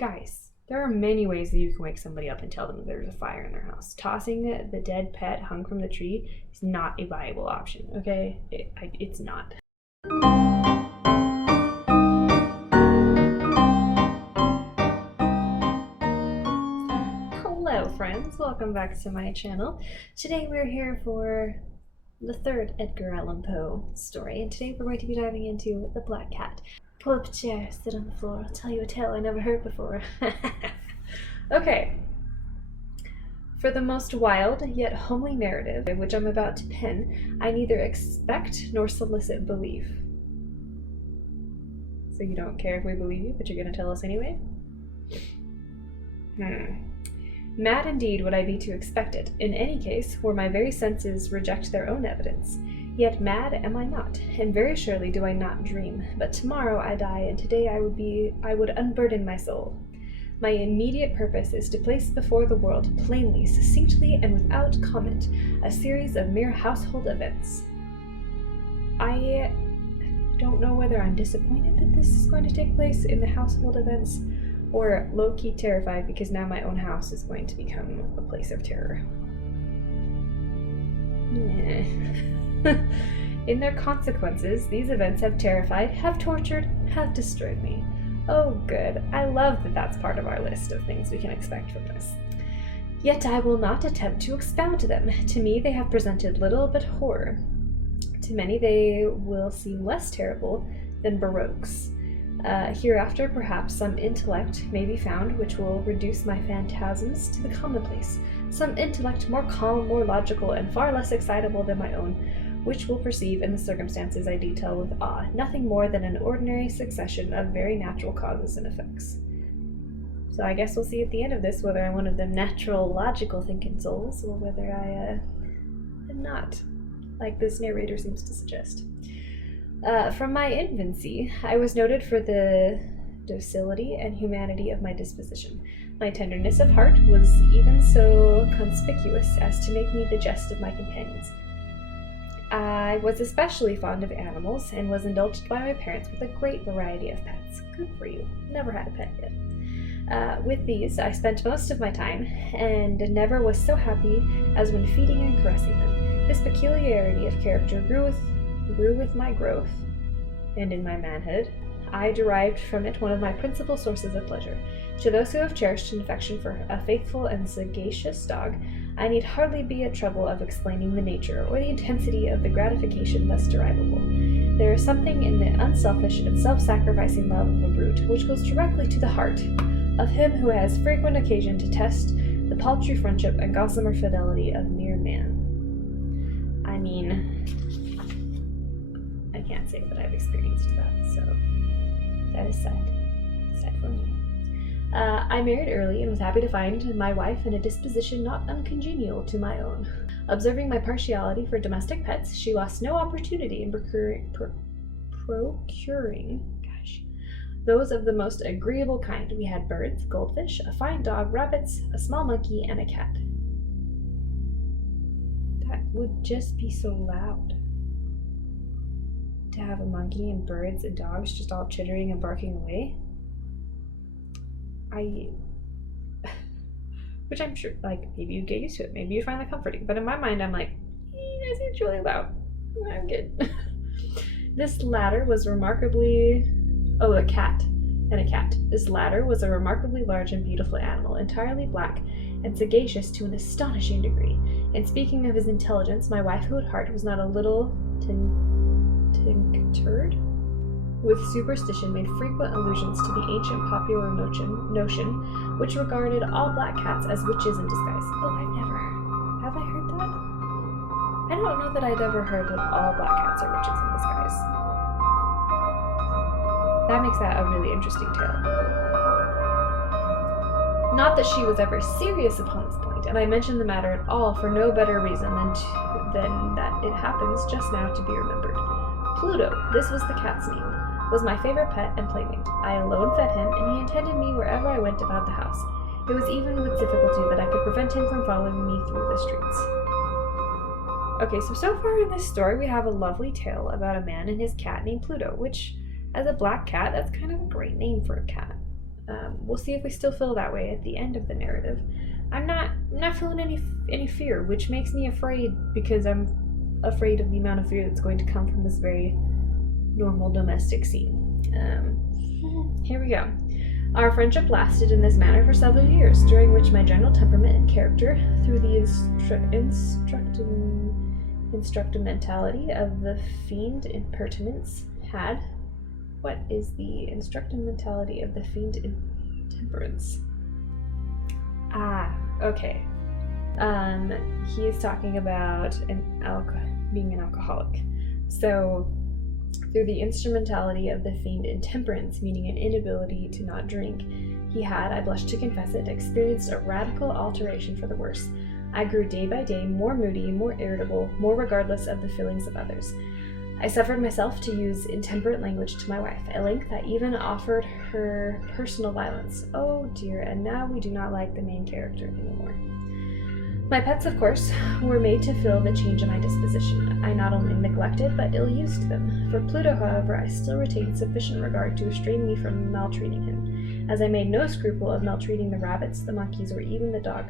Guys, there are many ways that you can wake somebody up and tell them that there's a fire in their house. Tossing the dead pet hung from the tree is not a viable option, okay? It's not. Hello friends, welcome back to my channel. Today we're here for the third Edgar Allan Poe story, and today we're going to be diving into The Black Cat. Pull up a chair, sit on the floor, I'll tell you a tale I never heard before. Okay. For the most wild yet homely narrative which I'm about to pen, I neither expect nor solicit belief. So you don't care if we believe you, but you're gonna tell us anyway? Mad indeed would I be to expect it, in any case, where my very senses reject their own evidence. Yet mad am I not, and very surely do I not dream, but tomorrow I die, and today I would unburden my soul. My immediate purpose is to place before the world, plainly, succinctly, and without comment, a series of mere household events. I don't know whether I'm disappointed that this is going to take place in the household events, or low-key terrified because now my own house is going to become a place of terror. In their consequences, these events have terrified, have tortured, have destroyed me. Oh good, I love that that's part of our list of things we can expect from this. Yet I will not attempt to expound them. To me they have presented little but horror. To many they will seem less terrible than baroques. Hereafter perhaps some intellect may be found which will reduce my phantasms to the commonplace, some intellect more calm, more logical, and far less excitable than my own, which will perceive in the circumstances I detail with awe nothing more than an ordinary succession of very natural causes and effects. So I guess we'll see at the end of this whether I'm one of them natural, logical thinking souls, or whether I am not, like this narrator seems to suggest. From my infancy, I was noted for the docility and humanity of my disposition. My tenderness of heart was even so conspicuous as to make me the jest of my companions. I was especially fond of animals, and was indulged by my parents with a great variety of pets. Good for you. Never had a pet yet. With these, I spent most of my time, and never was so happy as when feeding and caressing them. This peculiarity of character grew with my growth, and in my manhood, I derived from it one of my principal sources of pleasure. To those who have cherished an affection for a faithful and sagacious dog, I need hardly be at trouble of explaining the nature or the intensity of the gratification thus derivable. There is something in the unselfish and self-sacrificing love of a brute which goes directly to the heart of him who has frequent occasion to test the paltry friendship and gossamer fidelity of mere man. I mean, I can't say that I've experienced that, so that is sad. Sad for me. I married early and was happy to find my wife in a disposition not uncongenial to my own. Observing my partiality for domestic pets, she lost no opportunity in procuring those of the most agreeable kind. We had birds, goldfish, a fine dog, rabbits, a small monkey, and a cat. That would just be so loud. To have a monkey and birds and dogs just all chittering and barking away. Which I'm sure, like, maybe you get used to it, maybe you find that comforting, but in my mind I'm like, it's really loud. I'm good. This latter was remarkably, a cat. This latter was a remarkably large and beautiful animal, entirely black, and sagacious to an astonishing degree. In speaking of his intelligence, my wife, who at heart was not a little tinctured with superstition, made frequent allusions to the ancient popular notion which regarded all black cats as witches in disguise. Oh, have I heard that? I don't know that I'd ever heard that all black cats are witches in disguise. That makes that a really interesting tale. Not that she was ever serious upon this point, and I mention the matter at all for no better reason than that it happens just now to be remembered. Pluto, this was the cat's name, was my favorite pet and playmate. I alone fed him, and he attended me wherever I went about the house. It was even with difficulty that I could prevent him from following me through the streets. Okay, so far in this story we have a lovely tale about a man and his cat named Pluto, which, as a black cat, that's kind of a great name for a cat. We'll see if we still feel that way at the end of the narrative. I'm not feeling any fear, which makes me afraid because I'm afraid of the amount of fear that's going to come from this very normal domestic scene. Here we go. Our friendship lasted in this manner for several years, during which my general temperament and character, through the instrumentality of the fiend impertinence, had... What is the instrumentality of the fiend intemperance? Okay. He is talking about being an alcoholic. So, through the instrumentality of the fiend intemperance, meaning an inability to not drink, he had, I blush to confess it, experienced a radical alteration for the worse. I grew day by day more moody, more irritable, more regardless of the feelings of others. I suffered myself to use intemperate language to my wife. At length, I even offered her personal violence. Oh dear, and now we do not like the main character anymore. My pets, of course, were made to feel the change in my disposition. I not only neglected, but ill-used them. For Pluto, however, I still retained sufficient regard to restrain me from maltreating him, as I made no scruple of maltreating the rabbits, the monkeys, or even the dog,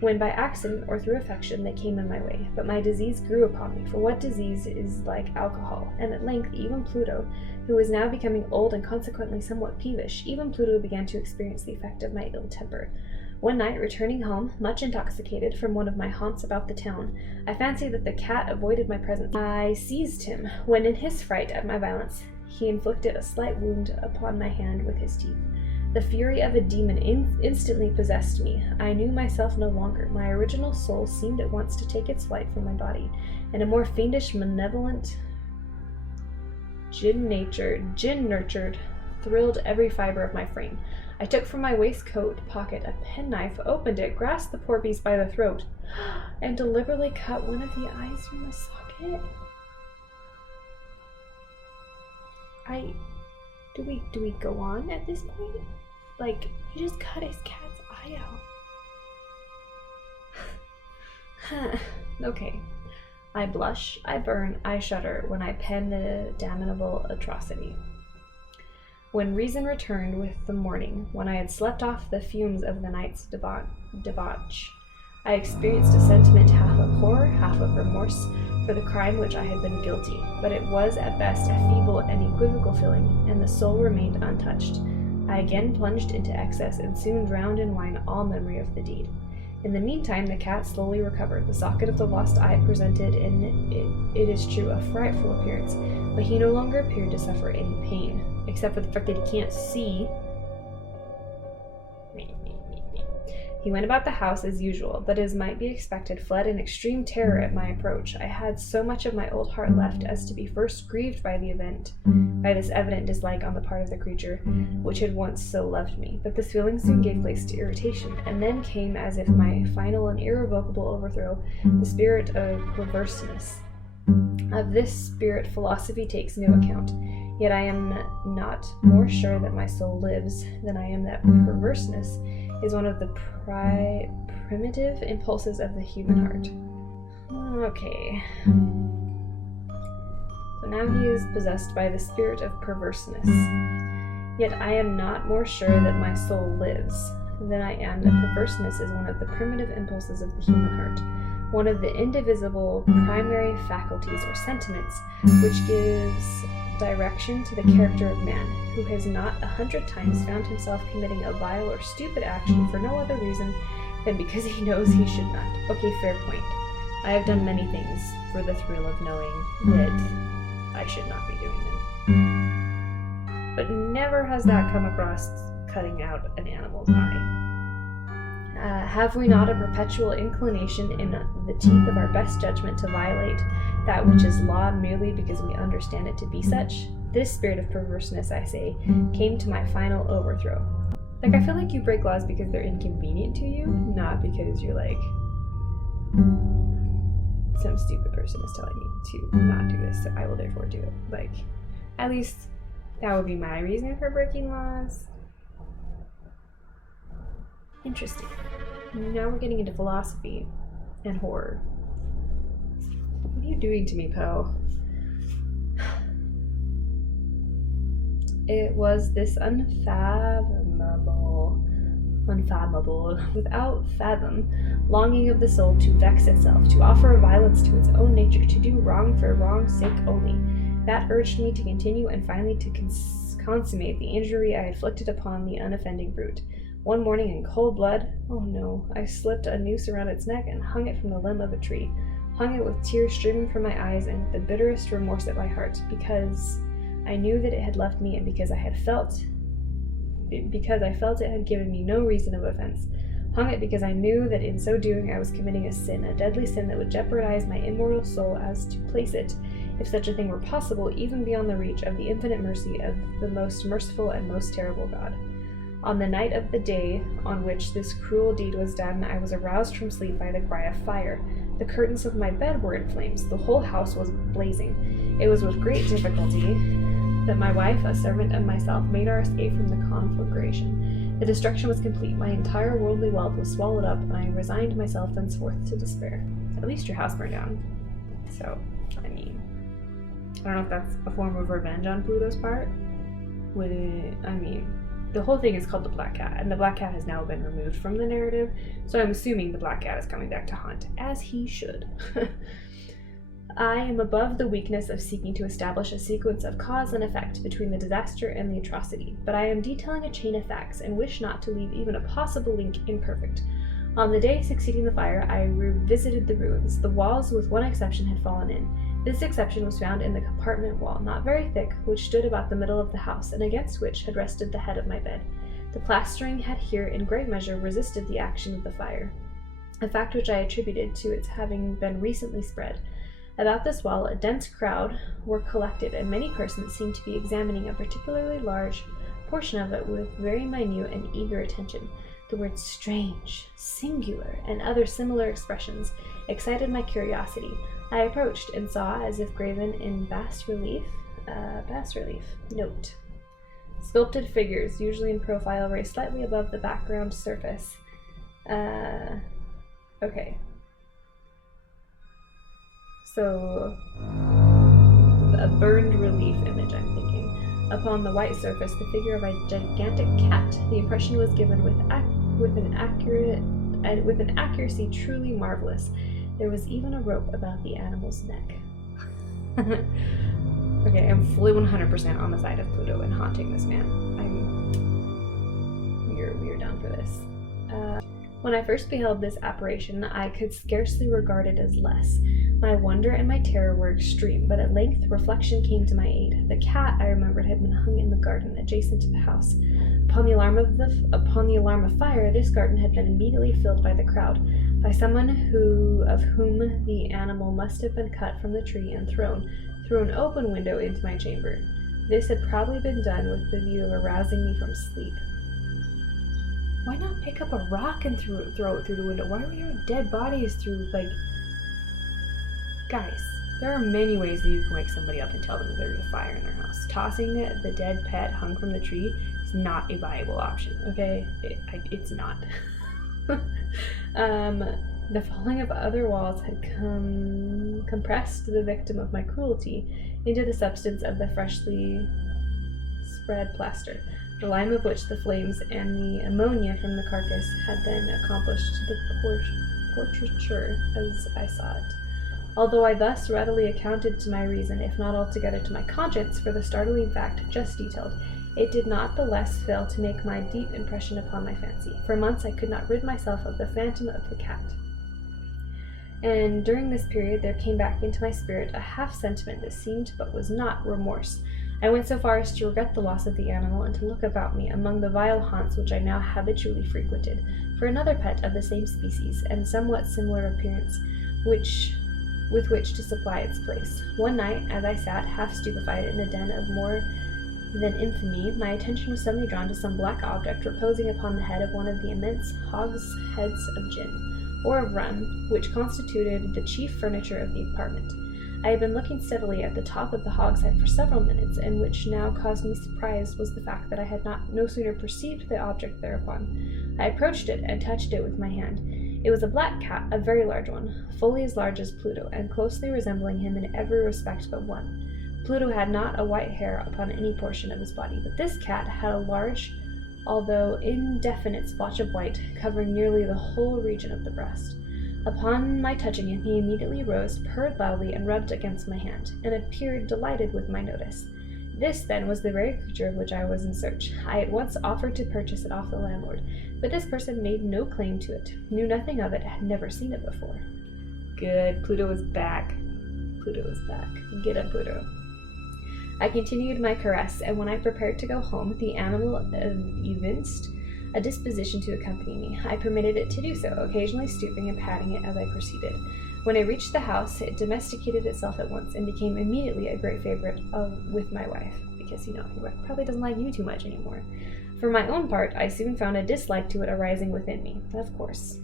when by accident or through affection they came in my way. But my disease grew upon me, for what disease is like alcohol? And at length even Pluto, who was now becoming old and consequently somewhat peevish, even Pluto began to experience the effect of my ill temper. One night, returning home, much intoxicated, from one of my haunts about the town, I fancied that the cat avoided my presence. I seized him, when in his fright at my violence, he inflicted a slight wound upon my hand with his teeth. The fury of a demon instantly possessed me. I knew myself no longer. My original soul seemed at once to take its flight from my body, and a more fiendish, malevolent, gin-nurtured, thrilled every fiber of my frame. I took from my waistcoat pocket a penknife, opened it, grasped the poor beast by the throat, and deliberately cut one of the eyes from the socket. Do we go on at this point? Like, he just cut his cat's eye out. Okay. I blush, I burn, I shudder when I pen the damnable atrocity. When reason returned with the morning, when I had slept off the fumes of the night's debauch, I experienced a sentiment half of horror, half of remorse for the crime which I had been guilty, but it was at best a feeble and equivocal feeling, and the soul remained untouched. I again plunged into excess and soon drowned in wine all memory of the deed. In the meantime, the cat slowly recovered. The socket of the lost eye presented, it is true, a frightful appearance, but he no longer appeared to suffer any pain, except for the fact that he can't see. He went about the house as usual, but as might be expected, fled in extreme terror at my approach. I had so much of my old heart left as to be first grieved by by this evident dislike on the part of the creature which had once so loved me. But this feeling soon gave place to irritation, and then came, as if my final and irrevocable overthrow, the spirit of perverseness. Of this spirit philosophy takes no account. Yet I am not more sure that my soul lives than I am that perverseness is one of the primitive impulses of the human heart. Okay. So now he is possessed by the spirit of perverseness. Yet I am not more sure that my soul lives than I am that perverseness is one of the primitive impulses of the human heart, one of the indivisible primary faculties or sentiments which gives direction to the character of man, who has not 100 times found himself committing a vile or stupid action for no other reason than because he knows he should not. Okay, fair point. I have done many things for the thrill of knowing that I should not be doing them. But never has that come across cutting out an animal's eye. Have we not a perpetual inclination in the teeth of our best judgment to violate that which is law merely because we understand it to be such? This spirit of perverseness, I say, came to my final overthrow. Like, I feel like you break laws because they're inconvenient to you, not because you're like, some stupid person is telling me to not do this, so I will therefore do it. Like, at least that would be my reason for breaking laws. Interesting. Now we're getting into philosophy and horror. What are you doing to me, Poe? It was this unfathomable unfathomable, without fathom, longing of the soul to vex itself, to offer violence to its own nature, to do wrong for wrong's sake only. That urged me to continue and finally to consummate the injury I inflicted upon the unoffending brute. One morning in cold blood, oh no, I slipped a noose around its neck and hung it from the limb of a tree, hung it with tears streaming from my eyes and the bitterest remorse at my heart, because I knew that it had left me and because I felt it had given me no reason of offense. Hung it because I knew that in so doing I was committing a sin, a deadly sin that would jeopardize my immortal soul, as to place it, if such a thing were possible, even beyond the reach of the infinite mercy of the most merciful and most terrible God. On the night of the day on which this cruel deed was done, I was aroused from sleep by the cry of fire. The curtains of my bed were in flames. The whole house was blazing. It was with great difficulty that my wife, a servant, and myself made our escape from the conflagration. The destruction was complete. My entire worldly wealth was swallowed up, and I resigned myself thenceforth to despair. At least your house burned down. So, I mean, I don't know if that's a form of revenge on Pluto's part. The whole thing is called the Black Cat, and the Black Cat has now been removed from the narrative, so I'm assuming the Black Cat is coming back to haunt, as he should. I am above the weakness of seeking to establish a sequence of cause and effect between the disaster and the atrocity, but I am detailing a chain of facts and wish not to leave even a possible link imperfect. On the day succeeding the fire, I revisited the ruins. The walls, with one exception, had fallen in. This exception was found in the compartment wall, not very thick, which stood about the middle of the house, and against which had rested the head of my bed. The plastering had here in great measure resisted the action of the fire, a fact which I attributed to its having been recently spread. About this wall a dense crowd were collected, and many persons seemed to be examining a particularly large portion of it with very minute and eager attention. The words strange, singular, and other similar expressions excited my curiosity. I approached and saw, as if graven in bas relief, note. Sculpted figures, usually in profile, raised slightly above the background surface. Okay. So, a burned relief image, I'm thinking. Upon the white surface, the figure of a gigantic cat. The impression was given with an accuracy truly marvelous. There was even a rope about the animal's neck. Okay, I'm fully 100% on the side of Pluto and haunting this man. We're done for this. When I first beheld this apparition, I could scarcely regard it as less. My wonder and my terror were extreme, but at length reflection came to my aid. The cat, I remembered, had been hung in the garden adjacent to the house. Upon the alarm of fire, this garden had been immediately filled by the crowd, by someone of whom the animal must have been cut from the tree and thrown through an open window into my chamber. This had probably been done with the view of arousing me from sleep. Why not pick up a rock and throw it through the window? Why were there dead bodies through, Guys, there are many ways that you can wake somebody up and tell them that there's a fire in their house. Tossing the dead pet hung from the tree is not a viable option, okay? It's not. The falling of other walls had compressed the victim of my cruelty into the substance of the freshly spread plaster, the lime of which the flames and the ammonia from the carcass had then accomplished the portraiture as I saw it. Although I thus readily accounted to my reason, if not altogether to my conscience, for the startling fact just detailed, it did not the less fail to make my deep impression upon my fancy. For months I could not rid myself of the phantom of the cat. And during this period there came back into my spirit a half-sentiment that seemed but was not remorse. I went so far as to regret the loss of the animal and to look about me among the vile haunts which I now habitually frequented, for another pet of the same species and somewhat similar appearance, with which to supply its place. One night, as I sat, half stupefied in a den of more than infamy, my attention was suddenly drawn to some black object reposing upon the head of one of the immense hogsheads of gin, or of rum, which constituted the chief furniture of the apartment. I had been looking steadily at the top of the hogshead for several minutes, and which now caused me surprise was the fact that I had no sooner perceived the object thereupon. I approached it and touched it with my hand. It was a black cat, a very large one, fully as large as Pluto, and closely resembling him in every respect but one. Pluto had not a white hair upon any portion of his body, but this cat had a large although indefinite splotch of white covering nearly the whole region of the breast. Upon my touching him, he immediately rose, purred loudly, and rubbed against my hand, and appeared delighted with my notice. This, then, was the very creature of which I was in search. I at once offered to purchase it off the landlord, but this person made no claim to it, knew nothing of it, had never seen it before. Good, Pluto is back. Pluto is back. Get up, Pluto. I continued my caress, and when I prepared to go home, the animal evinced a disposition to accompany me. I permitted it to do so, occasionally stooping and patting it as I proceeded. When I reached the house, it domesticated itself at once and became immediately a great favorite with my wife, because, your wife probably doesn't like you too much anymore. For my own part, I soon found a dislike to it arising within me. Of course.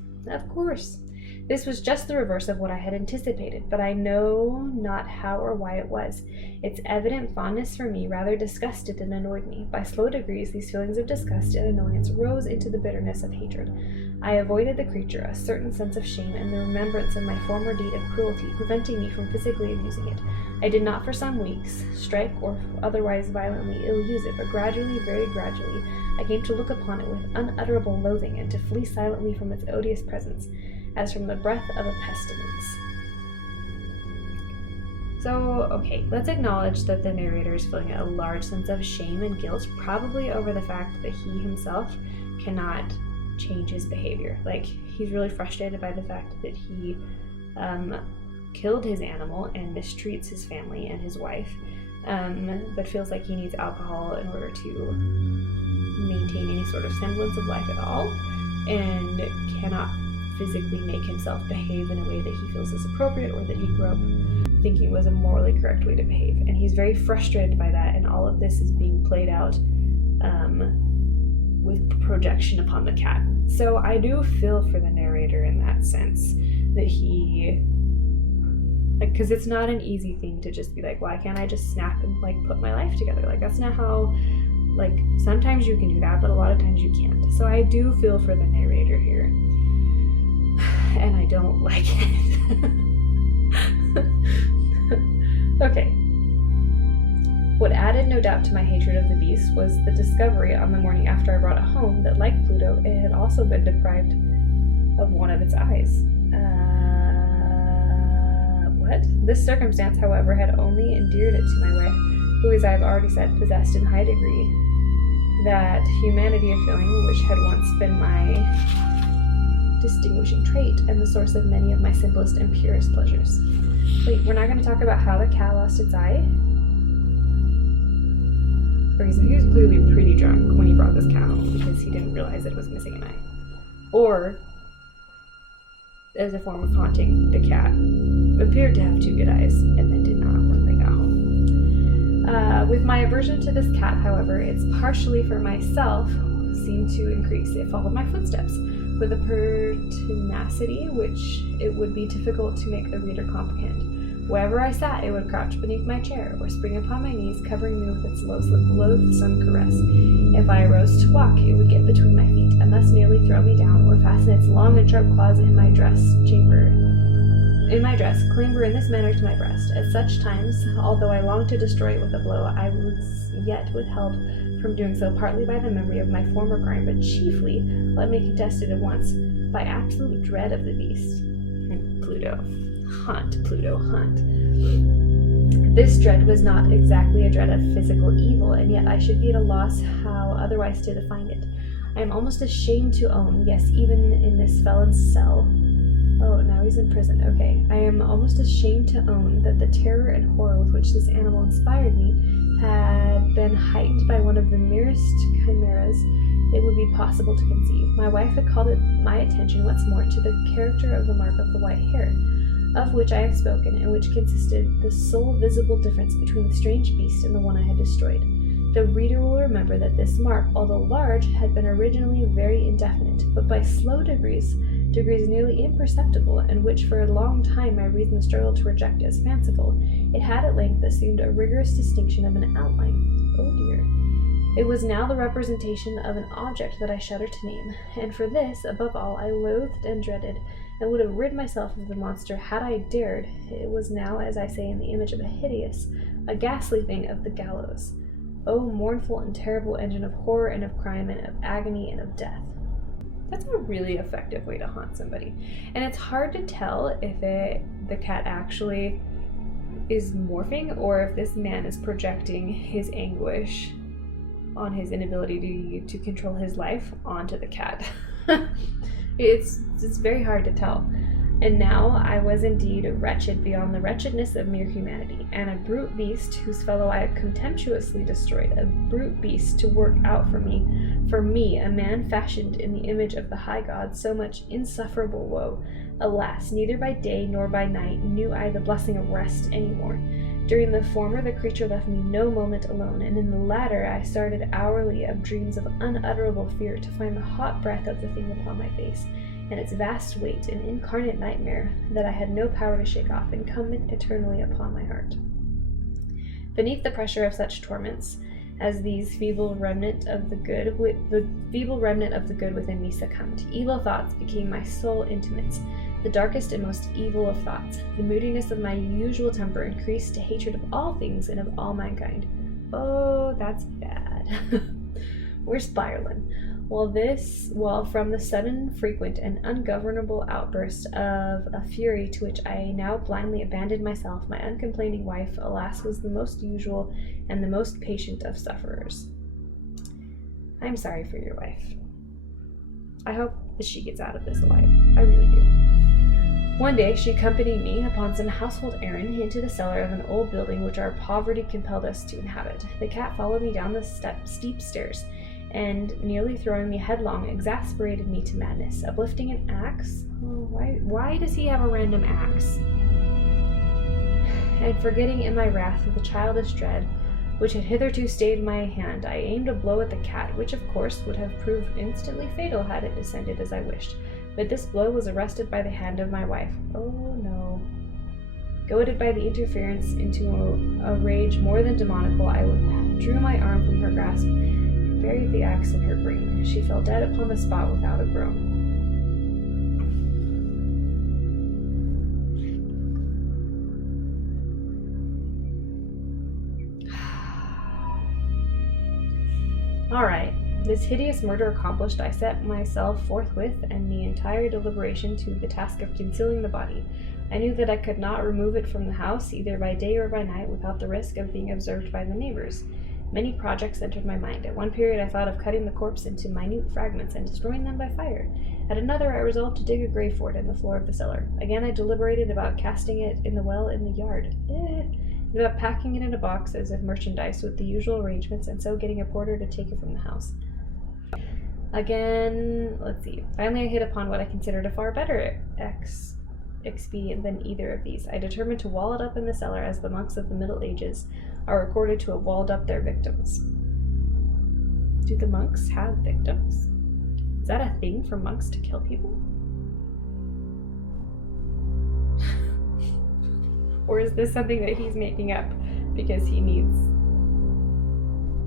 This was just the reverse of what I had anticipated, but I know not how or why it was. Its evident fondness for me rather disgusted than annoyed me. By slow degrees, these feelings of disgust and annoyance rose into the bitterness of hatred. I avoided the creature, a certain sense of shame and the remembrance of my former deed of cruelty preventing me from physically abusing it. I did not for some weeks strike or otherwise violently ill-use it, but gradually, very gradually, I came to look upon it with unutterable loathing and to flee silently from its odious presence, as from the breath of a pestilence. So, okay, let's acknowledge that the narrator is feeling a large sense of shame and guilt, probably over the fact that he himself cannot change his behavior. Like, he's really frustrated by the fact that he killed his animal and mistreats his family and his wife, but feels like he needs alcohol in order to maintain any sort of semblance of life at all, and cannot physically make himself behave in a way that he feels is appropriate or that he grew up thinking was a morally correct way to behave. And he's very frustrated by that, and all of this is being played out with projection upon the cat. So I do feel for the narrator in that sense, that he, like, because it's not an easy thing to just be like, why can't I just snap and, like, put my life together? Like, that's not how, like, sometimes you can do that, but a lot of times you can't. So I do feel for the narrator here. And I don't like it. Okay. What added no doubt to my hatred of the beast was the discovery on the morning after I brought it home that, like Pluto, it had also been deprived of one of its eyes. What? This circumstance, however, had only endeared it to my wife, who, as I have already said, possessed in high degree that humanity of feeling which had once been my distinguishing trait and the source of many of my simplest and purest pleasures. Wait, we're not going to talk about how the cat lost its eye? Okay, so he was clearly pretty drunk when he brought this cat home because he didn't realize it was missing an eye. Or, as a form of haunting, the cat appeared to have two good eyes and then did not when they got home. With my aversion to this cat, however, its partially for myself seemed to increase. It followed my footsteps with a pertinacity which it would be difficult to make the reader comprehend. Wherever I sat, it would crouch beneath my chair, or spring upon my knees, covering me with its loathsome caress. If I arose to walk, it would get between my feet, and thus nearly throw me down, or fasten its long and sharp claws in my dress, clamber in this manner to my breast. At such times, although I longed to destroy it with a blow, I was yet withheld from doing so, partly by the memory of my former crime, but chiefly, let me contest it at once, by absolute dread of the beast. Pluto. Hunt, Pluto, hunt. This dread was not exactly a dread of physical evil, and yet I should be at a loss how otherwise to define it. I am almost ashamed to own, yes, even in this felon's cell. Oh, now he's in prison. Okay. I am almost ashamed to own that the terror and horror with which this animal inspired me had been heightened by one of the merest chimeras it would be possible to conceive. My wife had called my attention once more to the character of the mark of the white hair, of which I have spoken, and which consisted the sole visible difference between the strange beast and the one I had destroyed. The reader will remember that this mark, although large, had been originally very indefinite, but by slow degrees nearly imperceptible, and which for a long time my reason struggled to reject as fanciful, it had at length assumed a rigorous distinction of an outline. Oh dear. It was now the representation of an object that I shudder to name, and for this, above all, I loathed and dreaded, and would have rid myself of the monster had I dared. It was now, as I say, in the image of a hideous, a ghastly thing of the gallows. Oh, mournful and terrible engine of horror and of crime and of agony and of death. That's a really effective way to haunt somebody. And it's hard to tell if the cat actually is morphing or if this man is projecting his anguish on his inability to control his life onto the cat. It's very hard to tell. And now I was indeed wretched beyond the wretchedness of mere humanity, and a brute beast whose fellow I had contemptuously destroyed, a brute beast to work out for me, a man fashioned in the image of the high God, so much insufferable woe. Alas, neither by day nor by night knew I the blessing of rest any more. During the former, the creature left me no moment alone, and in the latter I started hourly of dreams of unutterable fear to find the hot breath of the thing upon my face, and its vast weight, an incarnate nightmare that I had no power to shake off, incumbent eternally upon my heart. Beneath the pressure of such torments as these, feeble remnant of the good within me succumbed. Evil thoughts became my sole intimates, the darkest and most evil of thoughts. The moodiness of my usual temper increased to hatred of all things and of all mankind. Oh, that's bad. We're spiraling. While from the sudden, frequent, and ungovernable outburst of a fury to which I now blindly abandoned myself, my uncomplaining wife, alas, was the most usual and the most patient of sufferers. I'm sorry for your wife. I hope that she gets out of this alive. I really do. One day she accompanied me upon some household errand into the cellar of an old building which our poverty compelled us to inhabit. The cat followed me down the steep stairs, and, nearly throwing me headlong, exasperated me to madness. Uplifting an axe? Oh, why does he have a random axe? And forgetting in my wrath the childish dread which had hitherto stayed my hand, I aimed a blow at the cat, which of course would have proved instantly fatal had it descended as I wished. But this blow was arrested by the hand of my wife. Oh no. Goaded by the interference into a rage more than demoniacal, I drew my arm from her grasp, buried the axe in her brain. She fell dead upon the spot without a groan. All right. This hideous murder accomplished, I set myself forthwith and the entire deliberation to the task of concealing the body. I knew that I could not remove it from the house, either by day or by night, without the risk of being observed by the neighbors. Many projects entered my mind. At one period I thought of cutting the corpse into minute fragments and destroying them by fire. At another I resolved to dig a grave for it in the floor of the cellar. Again I deliberated about casting it in the well in the yard. About packing it in a box as if merchandise with the usual arrangements, and so getting a porter to take it from the house. Again, let's see. Finally, I hit upon what I considered a far better expedient than either of these. I determined to wall it up in the cellar, as the monks of the Middle Ages are recorded to have walled up their victims. Do the monks have victims? Is that a thing for monks to kill people? Or is this something that he's making up because he needs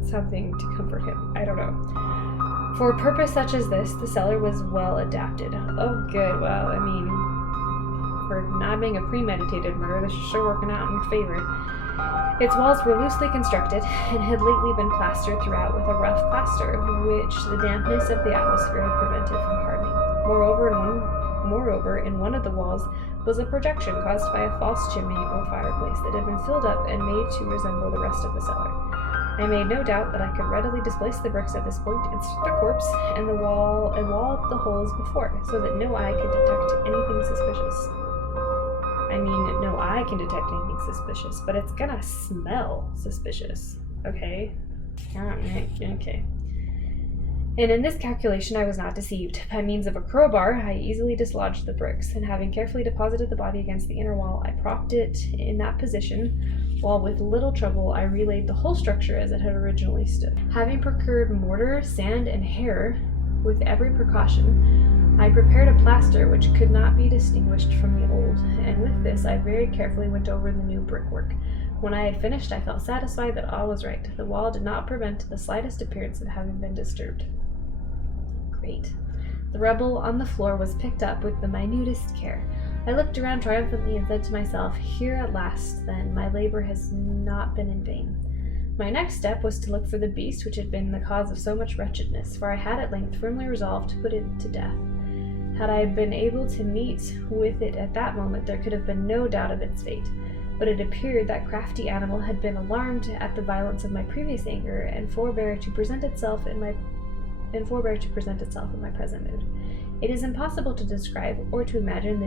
something to comfort him? I don't know. For a purpose such as this, the cellar was well adapted. Oh, good. Well, I mean, for not being a premeditated murder, this is sure working out in your favor. Its walls were loosely constructed and had lately been plastered throughout with a rough plaster, which the dampness of the atmosphere had prevented from hardening. Moreover, in one of the walls was a projection caused by a false chimney or fireplace that had been filled up and made to resemble the rest of the cellar. I made no doubt that I could readily displace the bricks at this point, insert the corpse and wall up the holes before, so that no eye could detect anything suspicious. I mean, no eye can detect anything suspicious, but it's gonna smell suspicious, okay? Okay. And in this calculation I was not deceived. By means of a crowbar, I easily dislodged the bricks, and having carefully deposited the body against the inner wall, I propped it in that position, while with little trouble I relaid the whole structure as it had originally stood. Having procured mortar, sand, and hair with every precaution, I prepared a plaster which could not be distinguished from the old, and with this I very carefully went over the new brickwork. When I had finished, I felt satisfied that all was right. The wall did not prevent the slightest appearance of having been disturbed. Great. The rubble on the floor was picked up with the minutest care. I looked around triumphantly and said to myself, "Here at last, then, my labor has not been in vain." My next step was to look for the beast which had been the cause of so much wretchedness, for I had at length firmly resolved to put it to death. Had I been able to meet with it at that moment, there could have been no doubt of its fate. But it appeared that crafty animal had been alarmed at the violence of my previous anger, and forbore to present itself in my present mood. It is impossible to describe or to imagine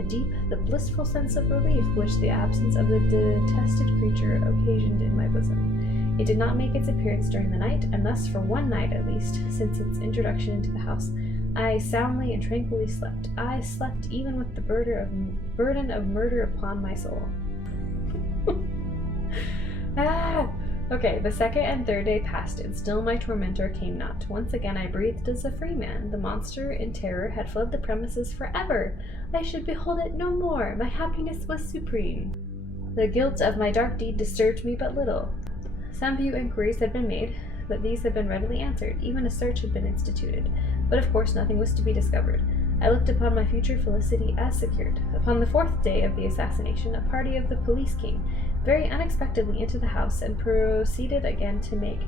the blissful sense of relief which the absence of the detested creature occasioned in my bosom. It did not make its appearance during the night, and thus for one night at least, since its introduction into the house, I soundly and tranquilly slept. I slept even with the burden of murder upon my soul. Okay, the second and third day passed, and still my tormentor came not. Once again I breathed as a free man. The monster, in terror, had fled the premises forever. I should behold it no more. My happiness was supreme. The guilt of my dark deed disturbed me but little. Some few inquiries had been made, but these had been readily answered. Even a search had been instituted, but of course nothing was to be discovered. I looked upon my future felicity as secured. Upon the 4th day of the assassination, a party of the police came very unexpectedly into the house and proceeded again to make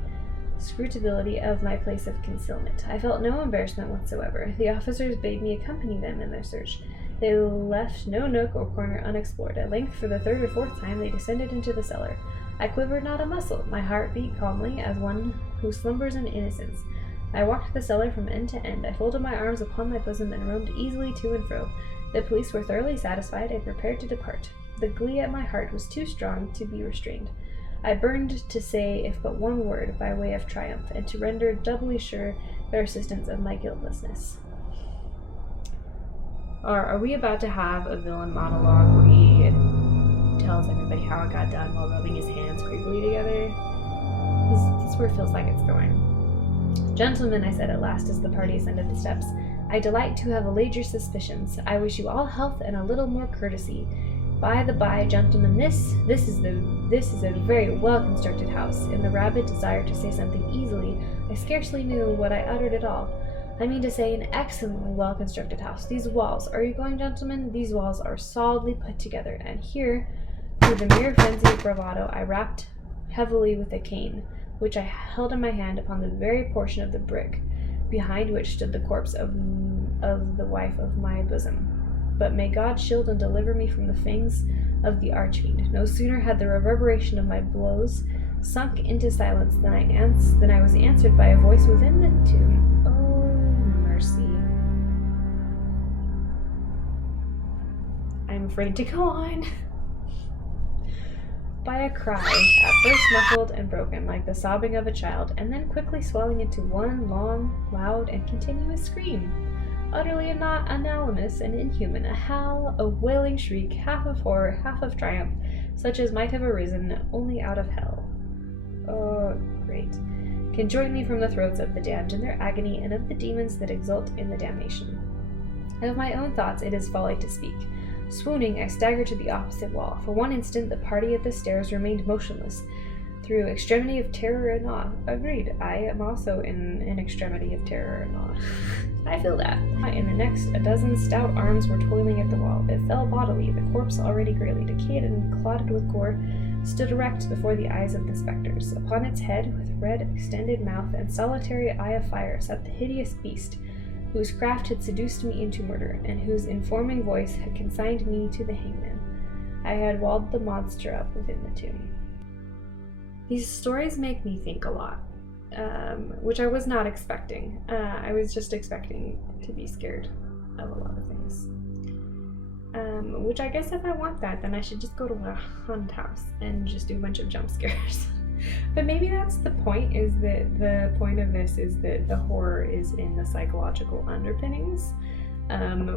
scrutability of my place of concealment. I felt no embarrassment whatsoever. The officers bade me accompany them in their search. They left no nook or corner unexplored. At length, for the 3rd or 4th time, they descended into the cellar. I quivered not a muscle. My heart beat calmly as one who slumbers in innocence. I walked the cellar from end to end. I folded my arms upon my bosom and roamed easily to and fro. The police were thoroughly satisfied and prepared to depart. The glee at my heart was too strong to be restrained. I burned to say if but one word by way of triumph, and to render doubly sure their assistance of my guiltlessness. Are we about to have a villain monologue where he tells everybody how it got done while rubbing his hands creepily together? This is where it feels like it's going. Gentlemen, I said at last as the party ascended the steps, I delight to have allayed your suspicions. I wish you all health and a little more courtesy. By the by, gentlemen, this is a very well-constructed house. In the rabid desire to say something easily, I scarcely knew what I uttered at all. I mean to say an excellently well-constructed house. These walls, are you going, gentlemen? These walls are solidly put together, and here, through the mere frenzy of bravado, I rapped heavily with a cane, which I held in my hand upon the very portion of the brick, behind which stood the corpse of the wife of my bosom. But may God shield and deliver me from the fangs of the archfiend. No sooner had the reverberation of my blows sunk into silence than I was answered by a voice within the tomb. Oh, mercy. I'm afraid to go on. By a cry, at first muffled and broken, like the sobbing of a child, and then quickly swelling into one long, loud, and continuous scream. Utterly anomalous and inhuman, a howl, a wailing shriek, half of horror, half of triumph, such as might have arisen only out of hell. Oh, great. Conjointly from the throats of the damned in their agony, and of the demons that exult in the damnation. Of my own thoughts it is folly to speak. Swooning, I staggered to the opposite wall. For one instant the party at the stairs remained motionless, through extremity of terror and awe. Agreed, I am also in an extremity of terror and awe. I feel that. In the next, a dozen stout arms were toiling at the wall. It fell bodily. The corpse, already greatly decayed and clotted with gore, stood erect before the eyes of the spectres. Upon its head, with red extended mouth and solitary eye of fire, sat the hideous beast, whose craft had seduced me into murder, and whose informing voice had consigned me to the hangman. I had walled the monster up within the tomb. These stories make me think a lot, which I was not expecting. I was just expecting to be scared of a lot of things. Which I guess if I want that, then I should just go to a haunted house and just do a bunch of jump scares. But maybe that's the point, is that the point of this is that the horror is in the psychological underpinnings,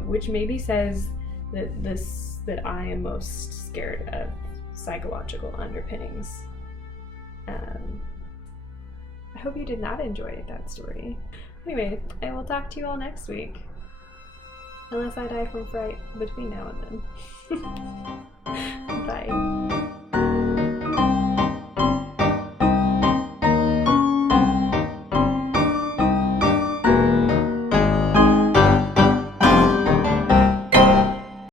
which maybe says that I am most scared of psychological underpinnings. I hope you did not enjoy that story. Anyway, I will talk to you all next week. Unless I die from fright between now and then. Bye.